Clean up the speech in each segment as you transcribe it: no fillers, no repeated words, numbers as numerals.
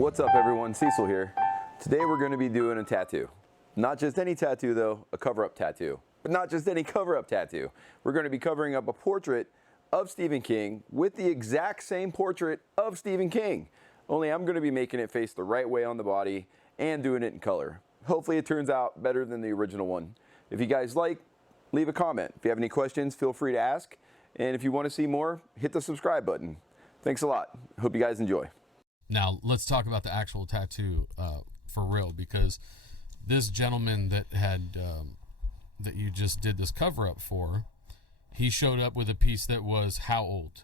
What's up everyone, Cecil here. Today we're going to be doing a tattoo. Not just any tattoo though, a cover-up tattoo. But not just any cover-up tattoo. We're going to be covering up a portrait of Stephen King with the exact same portrait of Stephen King. Only I'm going to be making it face the right way on the body and doing it in color. Hopefully it turns out better than the original one. If you guys like, leave a comment. If you have any questions, feel free to ask. And if you want to see more, hit the subscribe button. Thanks a lot. Hope you guys enjoy. Now, let's talk about the actual tattoo for real, because this gentleman that had that you just did this cover-up for, he showed up with a piece that was how old?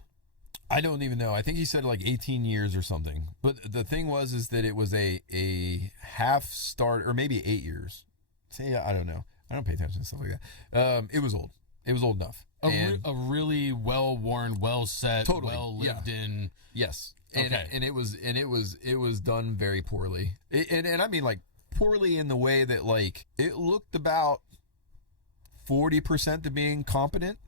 I don't even know. I think he said like 18 years or something. But the thing is that it was a half start, or maybe 8 years. See, I don't know. I don't pay attention to stuff like that. It was old. It was old enough. A really well-worn, well-set, totally, well-lived in. Yes. Okay. And it was done very poorly. And I mean like poorly in the way that like it looked about 40% to being competent.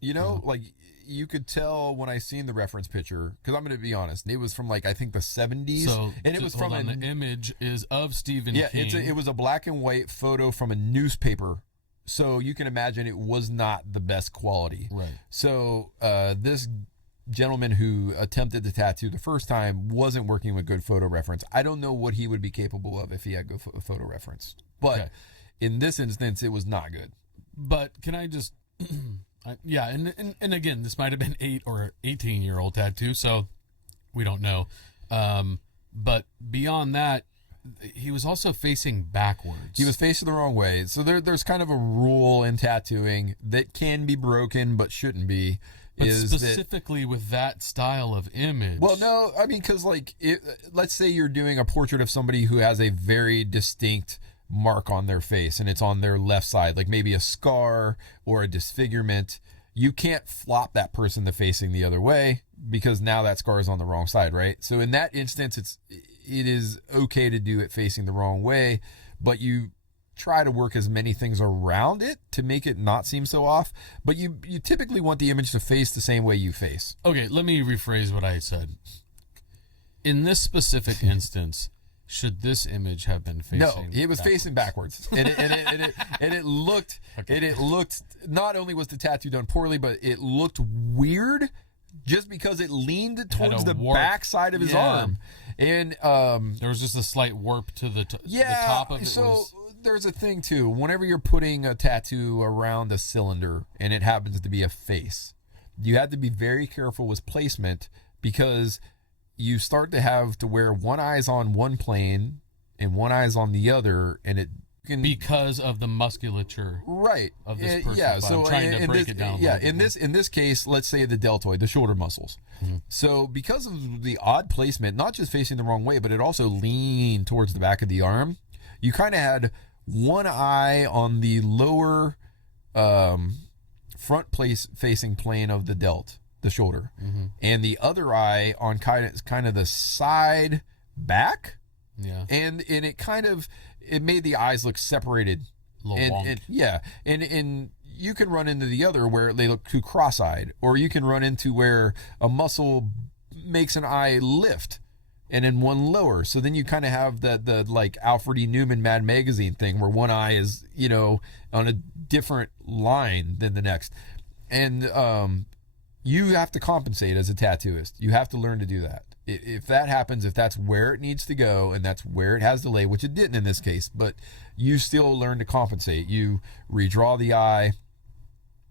You know, like you could tell when I seen the reference picture, because I'm going to be honest, it was from like I think the 70s. So, and it was from the image is of Stephen King. Yeah, it was a black and white photo from a newspaper. So you can imagine it was not the best quality. Right. So this gentleman who attempted the tattoo the first time wasn't working with good photo reference. I don't know what he would be capable of if he had good photo reference. But in this instance, it was not good. But can I just... yeah, and again, this might have been 8 or 18-year-old tattoo, so we don't know. But beyond that, he was also facing backwards. He was facing the wrong way. So there's kind of a rule in tattooing that can be broken but shouldn't be. But specifically with that style of image. Well, no, I mean, because like, let's say you're doing a portrait of somebody who has a very distinct mark on their face and it's on their left side, like maybe a scar or a disfigurement. You can't flop that person to facing the other way because now that scar is on the wrong side, right? So in that instance, it is okay to do it facing the wrong way, but you try to work as many things around it to make it not seem so off. But you typically want the image to face the same way you face. Okay, let me rephrase what I said. In this specific instance, should this image have been facing? No, it was facing backwards, and it looked. Okay. And it looked. Not only was the tattoo done poorly, but it looked weird, just because it leaned towards the back side of his arm, and there was just a slight warp to the top of it. So there's a thing too. Whenever you're putting a tattoo around a cylinder, and it happens to be a face, you have to be very careful with placement because you start to have to where one eye's on one plane and one eye's on the other, and it can, because of the musculature of this person. Yeah, so I'm trying to break it down. Yeah, in this case, let's say the deltoid, the shoulder muscles. Mm-hmm. So because of the odd placement, not just facing the wrong way, but it also leaned towards the back of the arm, you kind of had one eye on the lower front facing plane of the delt, the shoulder, and the other eye on kind of the side back. Yeah. And it made the eyes look separated. And you can run into the other where they look too cross-eyed, or you can run into where a muscle makes an eye lift and then one lower. So then you kind of have the like Alfred E. Newman Mad Magazine thing where one eye is, on a different line than the next. And you have to compensate as a tattooist. You have to learn to do that. If that happens, if that's where it needs to go and that's where it has delay, which it didn't in this case, but you still learn to compensate. You redraw the eye,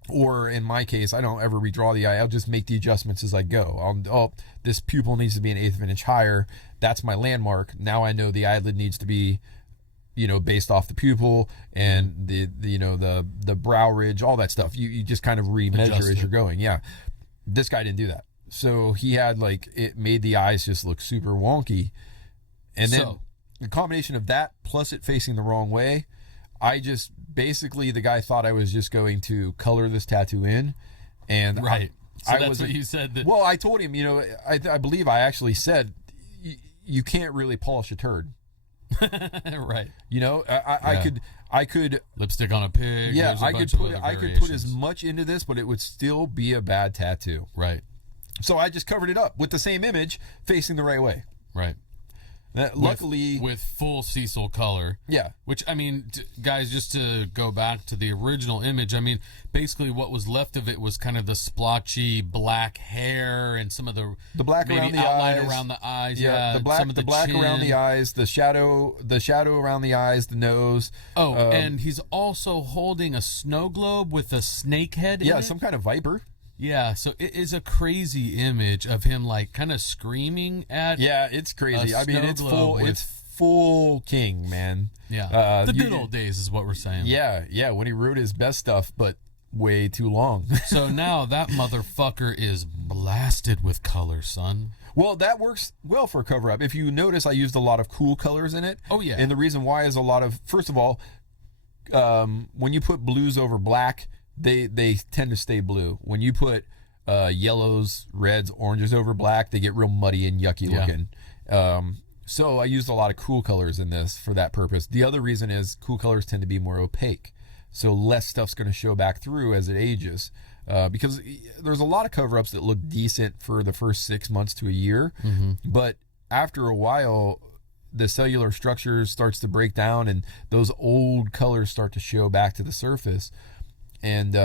or in my case, I don't ever redraw the eye. I'll just make the adjustments as I go. This pupil needs to be an 1/8 of an inch higher. That's my landmark. Now I know the eyelid needs to be, based off the pupil and the brow ridge, all that stuff. You just kind of remeasure as you're going. Yeah. This guy didn't do that. So he had it made the eyes just look super wonky. And then the combination of that plus it facing the wrong way, the guy thought I was just going to color this tattoo in. And right. That's what you said. Well, I told him, I believe I actually said, you can't really polish a turd. Right. I could lipstick on a pig. Yeah, I could put as much into this, but it would still be a bad tattoo. Right. So I just covered it up with the same image facing the right way. Right. Luckily, with full Cecil color. Yeah. Which, I mean, guys, just to go back to the original image, I mean, basically what was left of it was kind of the splotchy black hair and some of the black maybe around the outline eyes. around the eyes. Yeah, the black, some of the black chin. around the eyes, the shadow around the eyes, the nose. Oh, and he's also holding a snow globe with a snake head in it. Some kind of viper. Yeah, so it is a crazy image of him like kind of screaming at. Yeah, it's crazy. I mean, it's full King, man. Yeah, the good old days is what we're saying. Yeah, when he wrote his best stuff, but way too long. So now that motherfucker is blasted with color, son. Well, that works well for a cover up. If you notice, I used a lot of cool colors in it. Oh yeah, and the reason why is first of all, when you put blues over black, they tend to stay blue. When you put yellows, reds, oranges over black, they get real muddy and yucky looking. So I used a lot of cool colors in this for that purpose. The other reason is cool colors tend to be more opaque, so less stuff's going to show back through as it ages. Because there's a lot of cover-ups that look decent for the first 6 months to a year, but after a while, the cellular structure starts to break down and those old colors start to show back to the surface. And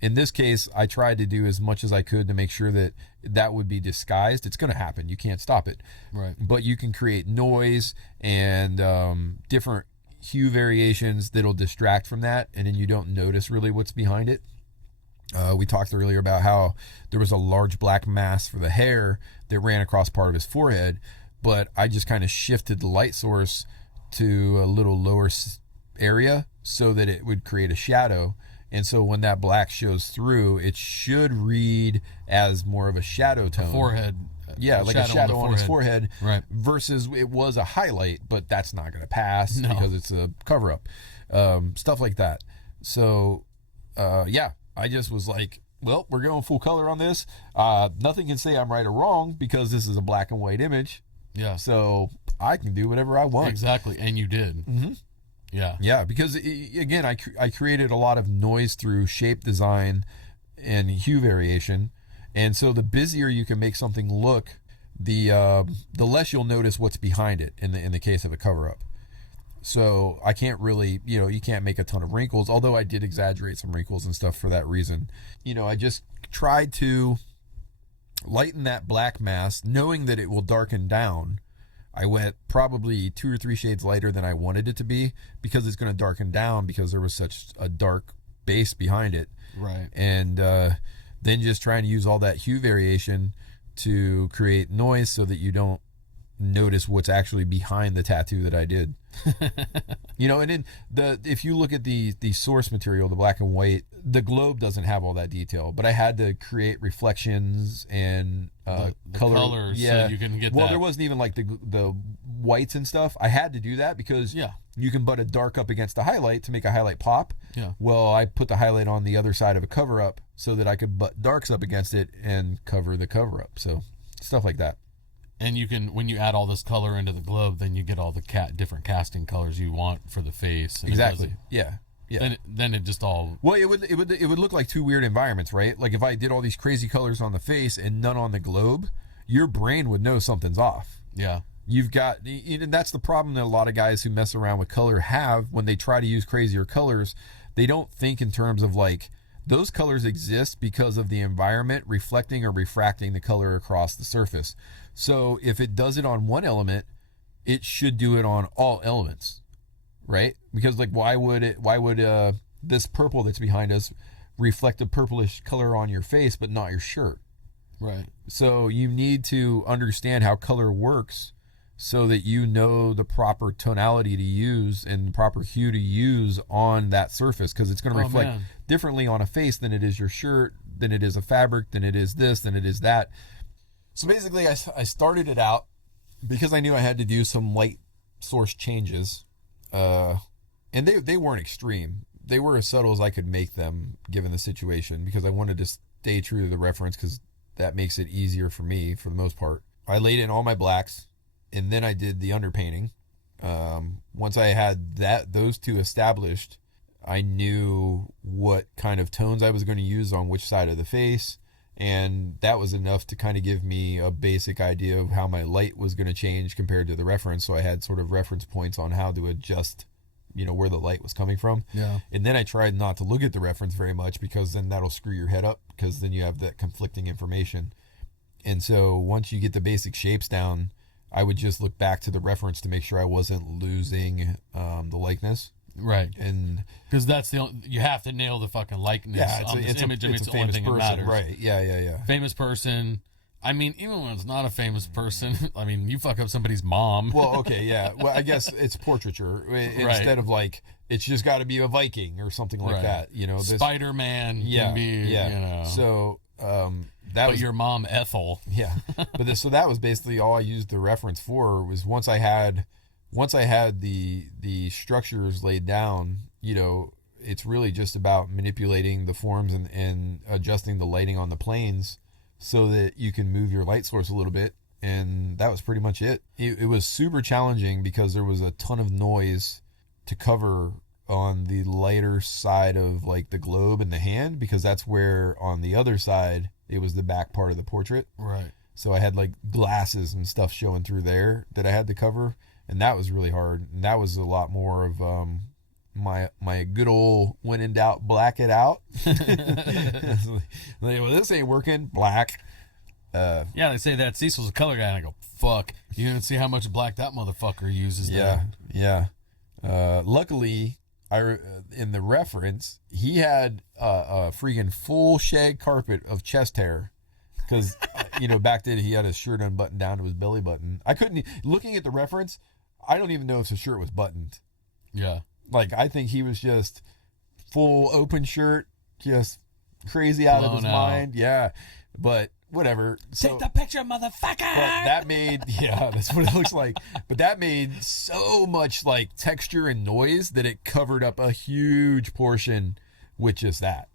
in this case, I tried to do as much as I could to make sure that would be disguised. It's going to happen. You can't stop it. Right. But you can create noise and different hue variations that'll distract from that, and then you don't notice really what's behind it. We talked earlier about how there was a large black mass for the hair that ran across part of his forehead, but I just kind of shifted the light source to a little lower area so that it would create a shadow. And so when that black shows through, it should read as more of a shadow tone. Forehead. Yeah, like a shadow on his forehead. Right. Versus it was a highlight, but that's not going to pass because it's a cover-up. Stuff like that. So, I just was like, well, we're going full color on this. Nothing can say I'm right or wrong because this is a black and white image. Yeah. So I can do whatever I want. Exactly. And you did. Mm-hmm. Yeah. Yeah, because again, I created a lot of noise through shape design and hue variation, and so the busier you can make something look, the less you'll notice what's behind it in the case of a cover up. So I can't really, you can't make a ton of wrinkles, although I did exaggerate some wrinkles and stuff for that reason. I just tried to lighten that black mass, knowing that it will darken down. I went probably 2 or 3 shades lighter than I wanted it to be because it's going to darken down because there was such a dark base behind it. Right. And then just trying to use all that hue variation to create noise so that you don't notice what's actually behind the tattoo that I did. And then if you look at the source material, the black and white, the globe doesn't have all that detail, but I had to create reflections and the colors so you can get well, that. there wasn't even like the whites and stuff. I had to do that because you can butt a dark up against the highlight to make a highlight pop. Yeah. Well, I put the highlight on the other side of a cover up so that I could butt darks up against it and cover the cover up. So stuff like that. And you can, when you add all this color into the globe, then you get all the different casting colors you want for the face. And Exactly. Yeah. Then it just all. Well, it would look like 2 weird environments, right? Like if I did all these crazy colors on the face and none on the globe, your brain would know something's off. Yeah. You've got, and that's the problem that a lot of guys who mess around with color have when they try to use crazier colors. They don't think in terms of like, those colors exist because of the environment reflecting or refracting the color across the surface. So if it does it on one element, it should do it on all elements, right? Because like, why would this purple that's behind us reflect a purplish color on your face, but not your shirt? Right. So you need to understand how color works so that you know the proper tonality to use and the proper hue to use on that surface, because it's going to reflect differently on a face than it is your shirt, than it is a fabric, than it is this, than it is that. So basically I started it out because I knew I had to do some light source changes, and they weren't extreme. They were as subtle as I could make them given the situation, because I wanted to stay true to the reference because that makes it easier for me for the most part. I laid in all my blacks, and then I did the underpainting. Once I had those two established, I knew what kind of tones I was going to use on which side of the face, And that was enough to kind of give me a basic idea of how my light was going to change compared to the reference. So I had sort of reference points on how to adjust, where the light was coming from. Yeah. And then I tried not to look at the reference very much, because then that'll screw your head up, because then you have that conflicting information. And so once you get the basic shapes down, I would just look back to the reference to make sure I wasn't losing the likeness. Right. And because that's you have to nail the fucking likeness on this image. It's the a only famous thing person, that matters. right? Yeah. Famous person. I mean, even when it's not a famous person, I mean, you fuck up somebody's mom. Well, okay, yeah. Well, I guess it's portraiture instead of like, it's just got to be a Viking or something like that. Spider-Man can be, So that was your mom, Ethel. Yeah. So that was basically all I used the reference for, was once I had the structures laid down, it's really just about manipulating the forms and adjusting the lighting on the planes so that you can move your light source a little bit. And that was pretty much it. It was super challenging because there was a ton of noise to cover on the lighter side of like the globe and the hand, because that's where on the other side, it was the back part of the portrait. Right. So I had like glasses and stuff showing through there that I had to cover. And that was really hard. And that was a lot more of my good old when in doubt, black it out. Well, this ain't working. Black. Yeah, they say that Cecil's a color guy, and I go, fuck. You didn't see how much black that motherfucker uses. Yeah. Luckily, in the reference, he had a freaking full shag carpet of chest hair. Because, back then he had his shirt unbuttoned down to his belly button. I couldn't, looking at the reference, I don't even know if his shirt was buttoned. Yeah. Like, I think he was just full open shirt, just crazy out of his mind. Yeah. But whatever. Take the picture, motherfucker! But that made, that's what it looks like. But that made so much, like, texture and noise that it covered up a huge portion with just that.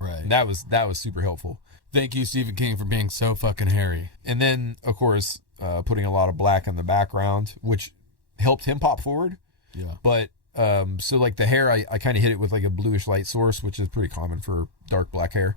Right. And that was super helpful. Thank you, Stephen King, for being so fucking hairy. And then, of course, putting a lot of black in the background, which helped him pop forward. Yeah. But, so like the hair, I kind of hit it with like a bluish light source, which is pretty common for dark black hair.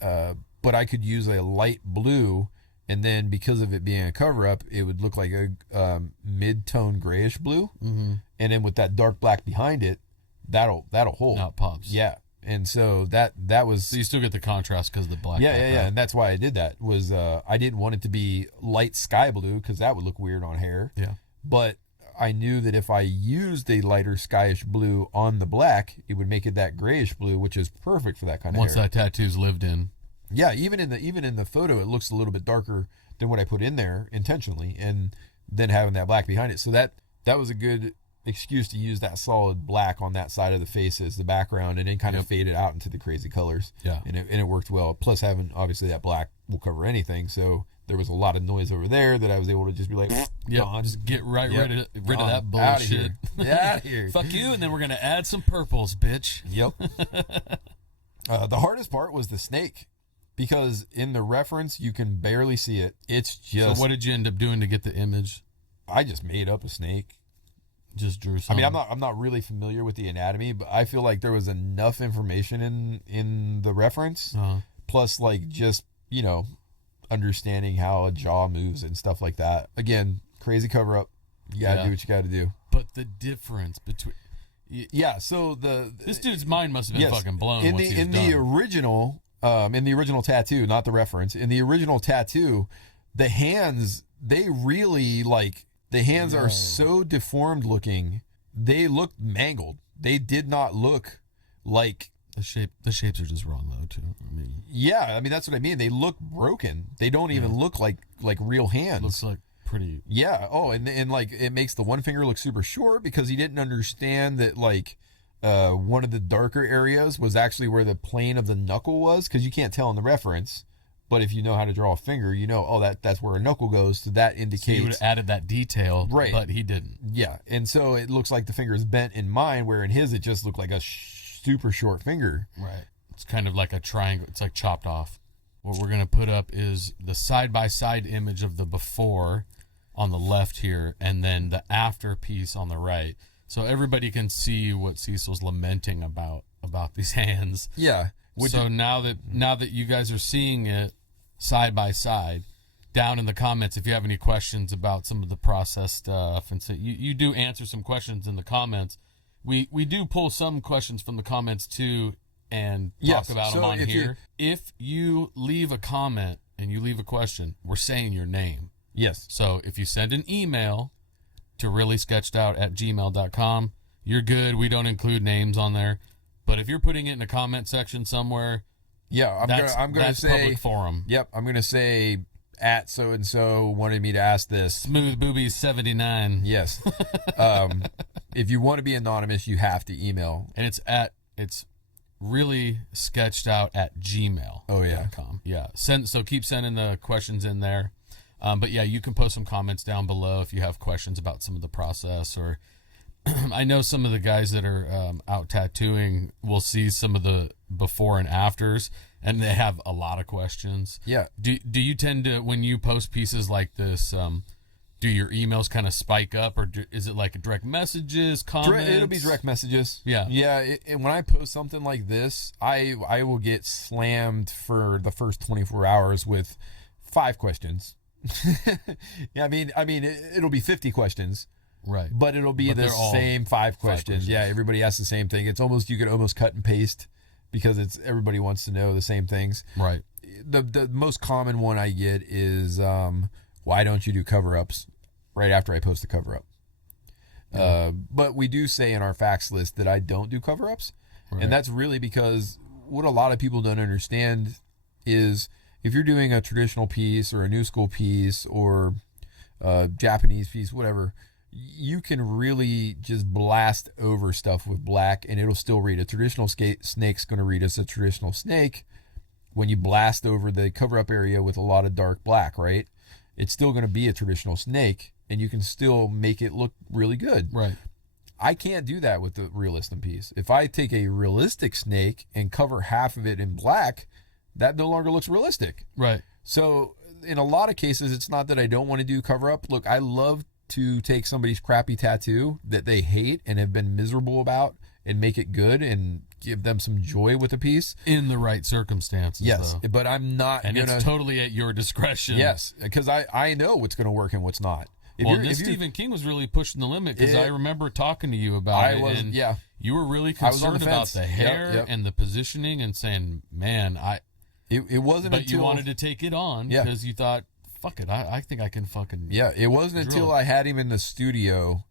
But I could use a light blue, and then because of it being a cover-up, it would look like a mid-tone grayish blue. Mm-hmm. And then with that dark black behind it, that'll hold. Now it pops. Yeah. And so that was... So you still get the contrast because of the black. Yeah. And that's why I did that, was I didn't want it to be light sky blue, because that would look weird on hair. Yeah. But I knew that if I used a lighter skyish blue on the black, it would make it that grayish blue, which is perfect for that kind of Once hair. that tattoo's lived in. Yeah, even in the photo, it looks a little bit darker than what I put in there intentionally, and then having that black behind it. So that was a good excuse to use that solid black on that side of the face as the background, and then kind of fade it out into the crazy colors. Yeah. And it worked well. Plus, having obviously that black will cover anything, so there was a lot of noise over there that I was able to just be like, just get rid of that bullshit. Out of here. Out of here. Fuck you, and then we're gonna add some purples, bitch. Yep. The hardest part was the snake, because in the reference you can barely see it. It's just... So what did you end up doing to get the image? I just made up a snake. Just drew some. I mean, I'm not really familiar with the anatomy, but I feel like there was enough information in the reference, plus like just, understanding how a jaw moves and stuff like that. Again, crazy cover up. You gotta do what you gotta do. But the difference between... So this dude's mind must have been fucking blown in the original tattoo, not the reference. In the original tattoo, the hands, they really the hands are so deformed looking. They looked mangled. They did not look like... The shapes are just wrong though too. I mean that's what I mean. They look broken. They don't even look like real hands. Looks like pretty... Yeah. Oh, and like it makes the one finger look super short because he didn't understand that one of the darker areas was actually where the plane of the knuckle was, because you can't tell in the reference. But if you know how to draw a finger, that's where a knuckle goes. So that indicates... So you would have added that detail, right? But he didn't. Yeah, and so it looks like the finger is bent in mine, where in his it just looked like a super short finger. Right. It's kind of like a triangle. It's like chopped off. What we're going to put up is the side-by-side image of the before on the left here, and then the after piece on the right. So everybody can see what Cecil's lamenting about these hands. Yeah. So now that you guys are seeing it side by side, down in the comments, if you have any questions about some of the process stuff, and so you do answer some questions in the comments. We do pull some questions from the comments too and talk about them on here. If you leave a comment and you leave a question, we're saying your name. Yes. So if you send an email to reallysketchedout@gmail.com, you're good. We don't include names on there. But if you're putting it in a comment section somewhere, I'm gonna say public forum. Yep, I'm gonna say at so and so wanted me to ask this. Smooth Boobies 79. Yes. If you want to be anonymous, you have to email. And it's really sketched out at gmail.com. Oh yeah. Yeah. So keep sending the questions in there. But yeah, you can post some comments down below if you have questions about some of the process, or I know some of the guys that are out tattooing will see some of the before and afters, and they have a lot of questions. Yeah. Do you tend to, when you post pieces like this, do your emails kind of spike up, or is it like direct messages, comments? It'll be direct messages. Yeah. Yeah. And when I post something like this, I will get slammed for the first 24 hours with 5 questions. Yeah. I mean, it'll be 50 questions. Right. But it'll be the same 5 questions. Yeah, everybody asks the same thing. It's almost, you could almost cut and paste because everybody wants to know the same things. Right. The most common one I get is why don't you do cover-ups right after I post the cover-up? But we do say in our facts list that I don't do cover-ups. Right. And that's really because what a lot of people don't understand is if you're doing a traditional piece or a new school piece or a Japanese piece, whatever, you can really just blast over stuff with black and it'll still read. A traditional snake's going to read as a traditional snake. When you blast over the cover-up area with a lot of dark black, right? It's still going to be a traditional snake and you can still make it look really good. Right. I can't do that with the realistic piece. If I take a realistic snake and cover half of it in black, that no longer looks realistic. Right. So in a lot of cases, it's not that I don't want to do cover-up. Look, I love to take somebody's crappy tattoo that they hate and have been miserable about and make it good and give them some joy with a piece. In the right circumstances. Yes, though. but I'm not and gonna... it's totally at your discretion. Yes, because I know what's going to work and what's not. If Stephen King was really pushing the limit because I remember talking to you about it. And you were really concerned about the hair and the positioning and saying, man, it wasn't but until... you wanted to take it on because you thought, fuck it, I think I can fucking... Yeah, it wasn't until I had him in the studio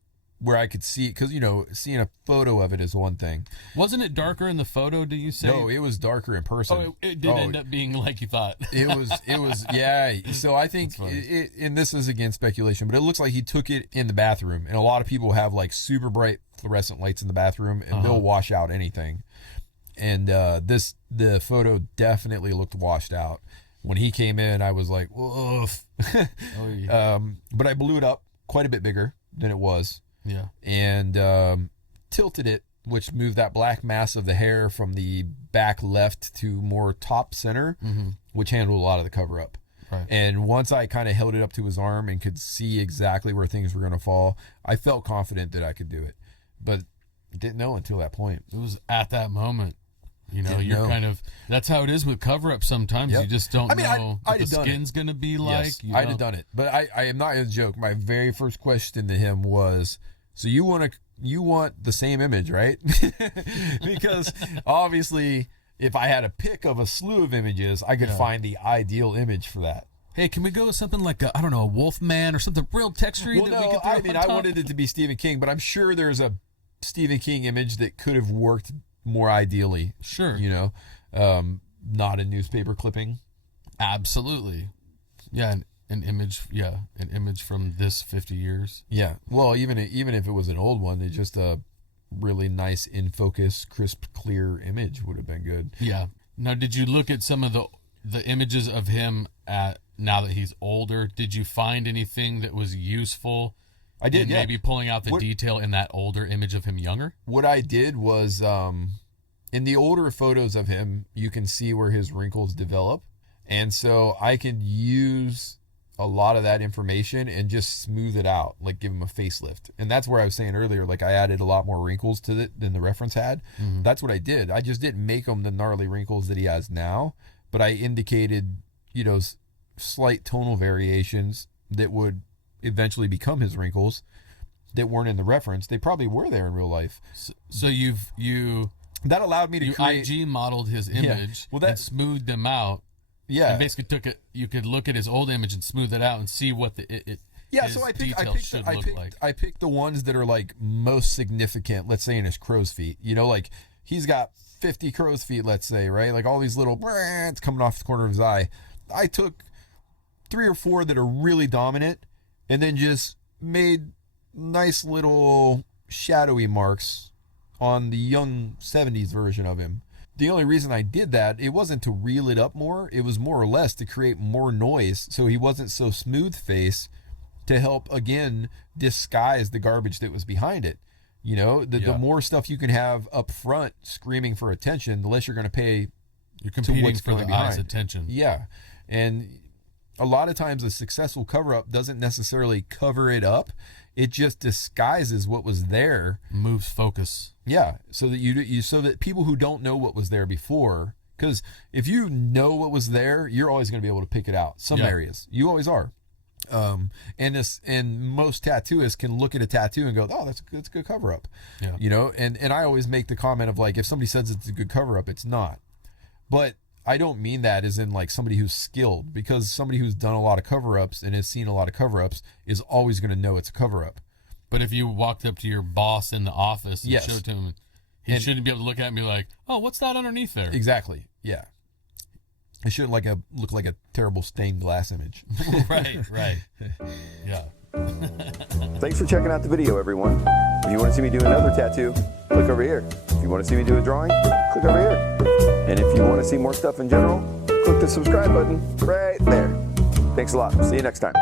where I could see it, because, seeing a photo of it is one thing. Wasn't it darker in the photo, do you say? No, it was darker in person. Oh, it did end up being like you thought. It was, yeah. So I think, and this is again speculation, but it looks like he took it in the bathroom, and a lot of people have like super bright fluorescent lights in the bathroom, and they'll wash out anything. And the photo definitely looked washed out. When he came in, I was like, woof. But I blew it up quite a bit bigger than it was. Yeah. And tilted it, which moved that black mass of the hair from the back left to more top center, which handled a lot of the cover up. Right. And once I kind of held it up to his arm and could see exactly where things were going to fall, I felt confident that I could do it. But didn't know until that point. It was at that moment. You're kind of, that's how it is with cover-up sometimes. Yep. You just don't know what the skin's going to be like. Yes, I'd have done it. But I am not going to joke. My very first question to him was, so you want the same image, right? Because obviously, if I had a pick of a slew of images, I could find the ideal image for that. Hey, can we go with something like a Wolfman or something real textury? Well, no, I wanted it to be Stephen King, but I'm sure there's a Stephen King image that could have worked more ideally. Sure. Not a newspaper clipping. Absolutely. Yeah, an image from this 50 years. Yeah. Well, even if it was an old one, it's just a really nice in focus, crisp, clear image would have been good. Yeah. Now, did you look at some of the images of him now that he's older? Did you find anything that was useful? I did, maybe pulling out the detail in that older image of him younger? What I did was, in the older photos of him, you can see where his wrinkles develop. And so I can use a lot of that information and just smooth it out, like give him a facelift. And that's where I was saying earlier, like I added a lot more wrinkles to it than the reference had. That's what I did. I just didn't make him the gnarly wrinkles that he has now, but I indicated, you know, slight tonal variations that would eventually become his wrinkles that weren't in the reference. They probably were there in real life. So that allowed me to create. IG modeled his image and smoothed them out. Yeah, and basically took it. You could look at his old image and smooth it out and see what so I picked the ones that are like most significant. Let's say in his crow's feet. You know, like he's got 50 crow's feet. Let's say, right, like all these little it's coming off the corner of his eye. I took 3 or 4 that are really dominant, and then just made nice little shadowy marks on the young 70s version of him. The only reason I did that, it wasn't to reel it up more. It was more or less to create more noise so he wasn't so smooth face, to help, again, disguise the garbage that was behind it. You know, the more stuff you can have up front screaming for attention, the less you're going to pay. You're competing for the eye's attention. Yeah. And a lot of times a successful cover-up doesn't necessarily cover it up. It just disguises what was there. Moves focus. Yeah, so that so that people who don't know what was there before, because if you know what was there, you're always going to be able to pick it out. Some areas, you always are. And most tattooists can look at a tattoo and go, oh, that's a good cover up. Yeah. You know, and I always make the comment of like, if somebody says it's a good cover up, it's not. But I don't mean that as in like somebody who's skilled, because somebody who's done a lot of cover-ups and has seen a lot of cover-ups is always going to know it's a cover-up. But if you walked up to your boss in the office and showed it to him, he shouldn't be able to look at it and be like, oh, what's that underneath there? Exactly. Yeah. It shouldn't look like a terrible stained glass image. Right. Yeah. Thanks for checking out the video, everyone. If you want to see me do another tattoo, click over here. If you want to see me do a drawing, click over here. And if you want to see more stuff in general, click the subscribe button right there. Thanks a lot. See you next time.